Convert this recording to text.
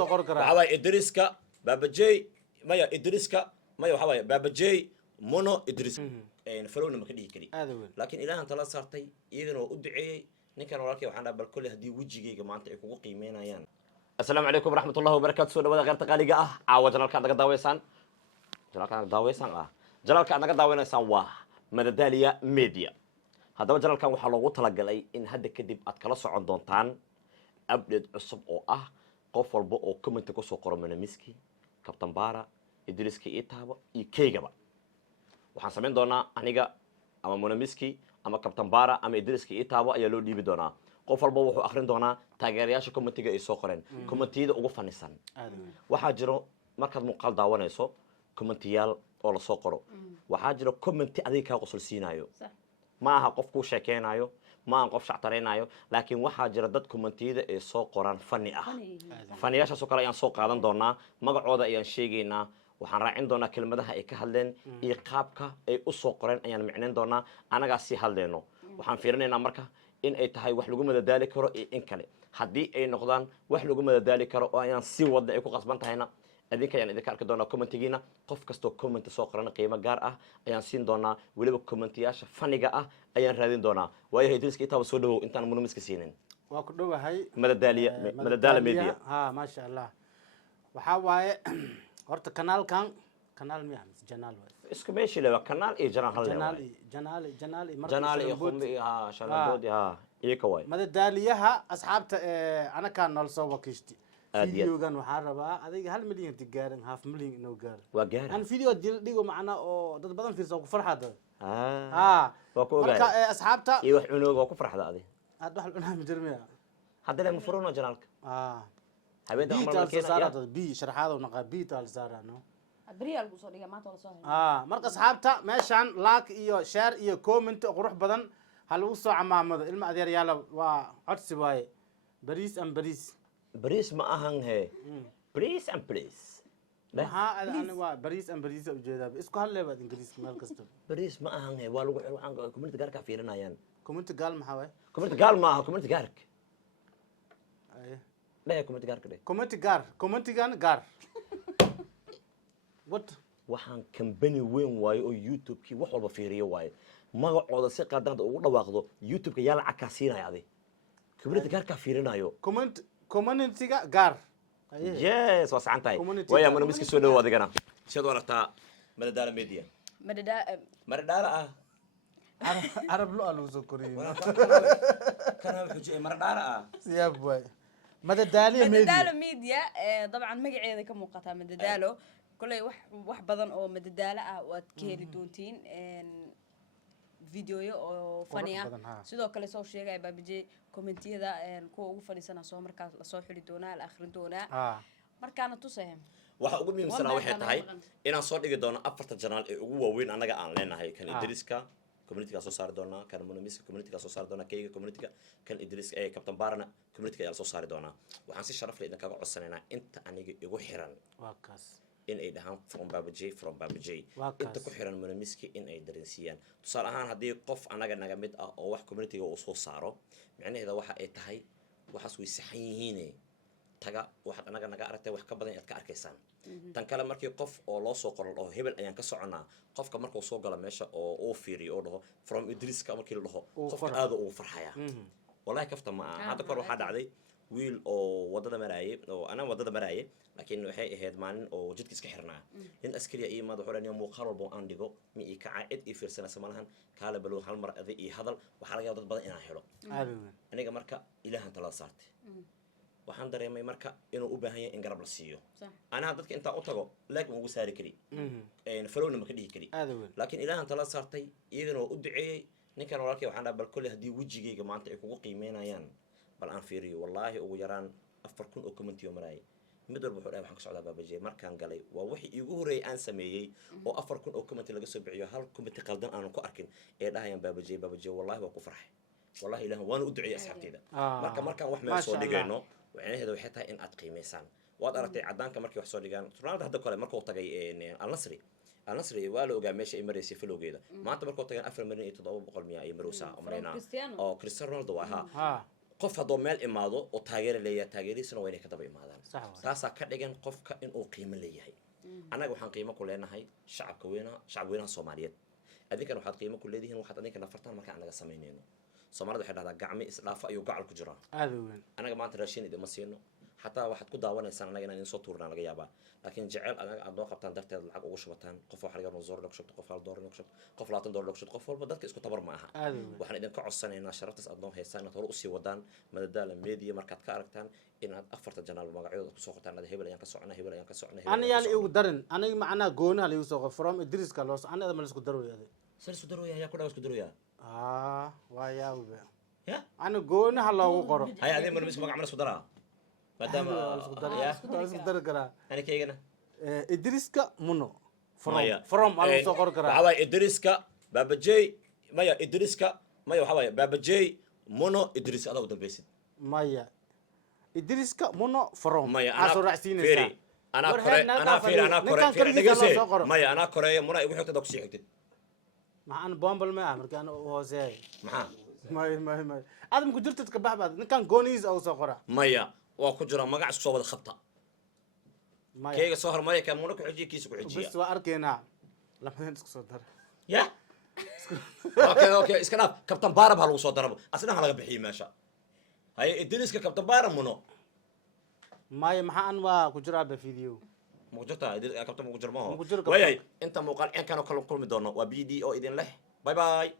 soo qor karaa waxa waaye idriska babajey maya idriska maya waxa waaye babajey mono idris falowna ma ka dhihi kari laakiin ilaahan tala saartay iyagana waa u duceeyey ninkan walaalkay waxaan dhaha bal kolley haddii wejigayga maanta ay kugu qiimeynayaan السلام عليكم ورحمة الله وبركاته سوى دواء غير تقاليد عاود جلالك عندك داويسان جلالك عندك داويسان جلالك عندك داويسان واه مدالية ميديا هذا جلالك كان وحلو طلق لي إن هذا كذب أتكلص عن دونتان أبدأ الصب أو قفل بقى كم تكسو قرب من المسكي كابتن بارا إدريسكي إيتها إيكيجا وحنسمين دونا أنيجا أما منامسكي أما كابتن بارا أما إدريسكي إيتها يلو دي بدونا qof walba wuxuu akhrin doonaa taageerayaasha committee ay soo qoreen committee-da ugu fanisan waxa jiro markaad muuqaal daawanayso committee-yaal oo la soo qoro waxa jiro committee adiga ka qosol siinayo ma aha qof ku sheekeenayo ma aha qof shactareenayo laakiin waxa jira dad committee-da ay soo qoraan fani ah faniyaashaas oo kale ayaan soo qaadan doonaa magacooda ayaan sheegaynaa waxaan raacin doonaa kelmadaha ay ka hadleen iyo qaabka ay u soo qoreen ayaan micnayn doonaa anaga si hadleeno waxaan fiirinaynaa marka in ay tahay wax lagu madadaali karo iyo in kale haddii ay noqdaan wax lagu madadaali karo oo ayaan si wadda ay ku qasban tahayna adinka ayaan idinka arki doonaa commentigiina qof kastoo comment soo qorana qiimo gaar ah ayaan siin doonaa weliba commentiyaasha faniga ah ayaan raadin doonaa waayo idriska intaaba soo dhawow intaan munamiska siinin waa ku dhowahay madadaala media maasha allah waxaa waaye horta kanaalkan kanaal miya janaal isku meeshii leeyahay kanaal iyo janaal hal janaal iyo khumbi shalabodi iyo kaway madadaaliyaha asxaabta anakaa nool soo wakiishti videogan waxaan rabaa adiga 1 milyan tigaaran 5 milyan inuu gaaro waa gaar aan video dhigo macna oo dad badan fiirsan ku farxada waa ku ogaay marka asxaabta iyo wax cunooga ku farxada adiga aad wax cunaa ma jirmiya hadda la mafruuno janaalka habeen amal saarada bi sharaxaad oo naqa bi tal saarano بريال بوصل يا ما توصل مركز حابته ماشان لاك iyo share iyo comment qurux badan hal uu soo camaamado ilma adeer yaala waa codsi waaye bariis ma ahan he bariis and please waxa ana waa bariis u jeedaa isku hal leebad ingiriis meel kasta bariis ma ahan he waa lagu waxaan community gaar ka fiirinayaan community gaal maxaa way community gaal ma aha community gaar leeyahay community gaar waxaan kambani weyn waayo oo youtube-kii wax walba fiiriyo waayo magacooda si qaadanta ugu dhawaaqdo youtube-ka yaa lacag kaa siinaya adi community gaarkaa fiirinayo community-ga gaar yes waa sacan tahay waaya mana miski soo dhawow adigana siad u aragtaa madadaala media maradhaara arab lo alu soo koriyo kana wuxuu maradhaara siyaab waay madadaalo media طبعا magaceeda ka muuqata madadaalo كله wax badan oo madadaalo ah waad ka heli doontiin video oo funny ah sidoo kale soo sheegay babajey commentiyada kuwa ugu fadhiisana soo markaas la soo xili doonaa la akhrin doonaa markaana tusay waxa ugu muhiimsan waxay tahay inaan soo dhigi doono afarta janaal ee ugu waaweyn anaga aan leenahay kan idriska community-ga soo saari doonaa kan munamiska community-ga soo saari doonaa kayga community-ga kan idriska ee captain barana community-ga ayaa soo saari doonaa waxaan si sharaf leh idin kaga codsanaynaa inta aniga igu xiran waa kaas in ay dhahaan from babajey inta ku xiran munamiski in ay dareensiiyaan tusaale ahaan haddii qof anaga naga mid ah oo wax community-ga uu soo saaro micnaheeda waxa ay tahay waxaas way saxan yihiin taga waxaad anaga naga aragtay wax ka badan aad ka arkaysaan tan kale markii qof oo loo soo qoran oo hebel ayaan ka soconaa qofka markuu soo gala meesha oo uu fiiriyo oo dhaho from idriska markii la dhaho qofka aad uu farxaya wallahi kafta ma hadda kor waxaa dhacday wiil oo wadada maraayay oo ana wadada maraayay laakiin waxay ahayd maalin oo jidka iska xirnaa in askari ay imaado xoolaaniyo muuqaal walba aan dhigo mi ii kaca cid ii fiirsanaysa malahan kaala balow hal mar aday ii hadal waxa laga yaabaa dad badan inaan helo aniga marka ilaahan tala saartay waxaan dareemay marka inuu u baahan yahay in garab la siiyo anaa dadka inta u tago laakiin ugu saari kari falowna ma ka dhihi kari laakiin ilaahan tala saartay iyagana u duceeyay ninkan walaalkay waxaan dhaha bal kolley haddii wejigayga maanta ay kugu qiimeynayaan bal aan fiiriyo wallaahi ugu yaraan 4,000 oo commentiyo maraayay mid walba wuxuu dhahay waxaan ka socdaa babajey markaan galay waa wixii iigu horeeyay aan sameeyey oo 4,000 oo commenti laga soo bixiyo hal commenti qaldan aanan ku arkin ee dhahayaan babajey wallaahi waa ku farxay wallaahi ilaahan waana u duceeyay asxaabteyda markaan wax meel soo dhigayno waxaynaheeda waxay tahay in aad qiimeysaan waad aragtay cadaanka markii wax soo dhigaan Ronaldo hadda kale markuu tagay Al-Nasri waa la ogaa meesha ay mareysay filowgeeda maanta markuu tagay 4,700,000 ay marowsaa umreena oo Cristiano Ronaldo waa qof haddoo meel imaado oo taageera leeyahay taageerihiisana waa inay ka daba imaadaan صح والله. taasaa ka dhigan qofka inuu qiimo leeyahay annaga waxaan qiimo ku leenahay shacabka weynaha Soomaaliyeed adinkana waxaad qiimo ku leedihiin waxaad adinkana fartaan marka aan naga samaynayno Soomaalida waxay dhahdaa gacmo isdhaafa ayuu gacal ku jiraa هذا وين anaga maanta raashin idima siino xataa waxaad ku daawanaysaan anaga inaan soo tuurnaa laga yaabaa laakiin jecel anaga aad noo qabtaan darteed lacag ugu shubataan qof wax laga noosor dhaq shubto qof hal doolar dhaq shubto qof 20 doolar dhaq shubto qof walba dadka isku tabar ma aha هذا وين waxaan idin ka codsanaynaa sharaftaas aad noo haysaan inaad hore u sii wadaan madadaala media markaad ka aragtaan inaad afarta janaal magacyadooda ku soo qortaan aad hebel ayaan ka soconaa hebel ayaan ka soconaa أنا يالي إيو درن أنا معناه جونها اللي يوسف فروم إدريس كلاس أنا هذا ما نسكت درو يا ذي sar isku daroya yaa ku dhaw isku daroya ويا وبا ya أنا جونها الله وقرا hay adee mar misku magac mar isku daraa maadaama ya اسكت در كرا ani kaygana إدريس كا منو maya فروم على يوسف قرا waxa كرا waay idriska babajay maya idriska maya waxa waay babajay mono idris adaa u dambaysid مايا إدريس كا منو فروم maya أصور رأسين firi anaa kore anaa firi anaa kore firi dhegeyse maya anaa koreeya muna igu xigtay ku sii xigtid مع أنا بامبل ما أمر كان هو زي maxaa ما هذا ممكن جرت تكبح بعد نكان جونيز أو سقرا maya waa ku jira magac isku soo wada khabta مايا kayga soo hormaraya ka muna ku xijiya kiisa ku xijiya بس وأركينا لما نسكت صدر ya okay iska dhaaf kabtan baarab ha lagu soo darabo asna ha laga bixiyo meesha haye idriska kabtan baarab muno مايا مع أنواع كجرا بفيديو مقجرتا kabtan muqjir ma Muqjir ho kabtan. wayay inta muuqaal in kan oo kala kulmi doono waa BD oo idin leh bye bye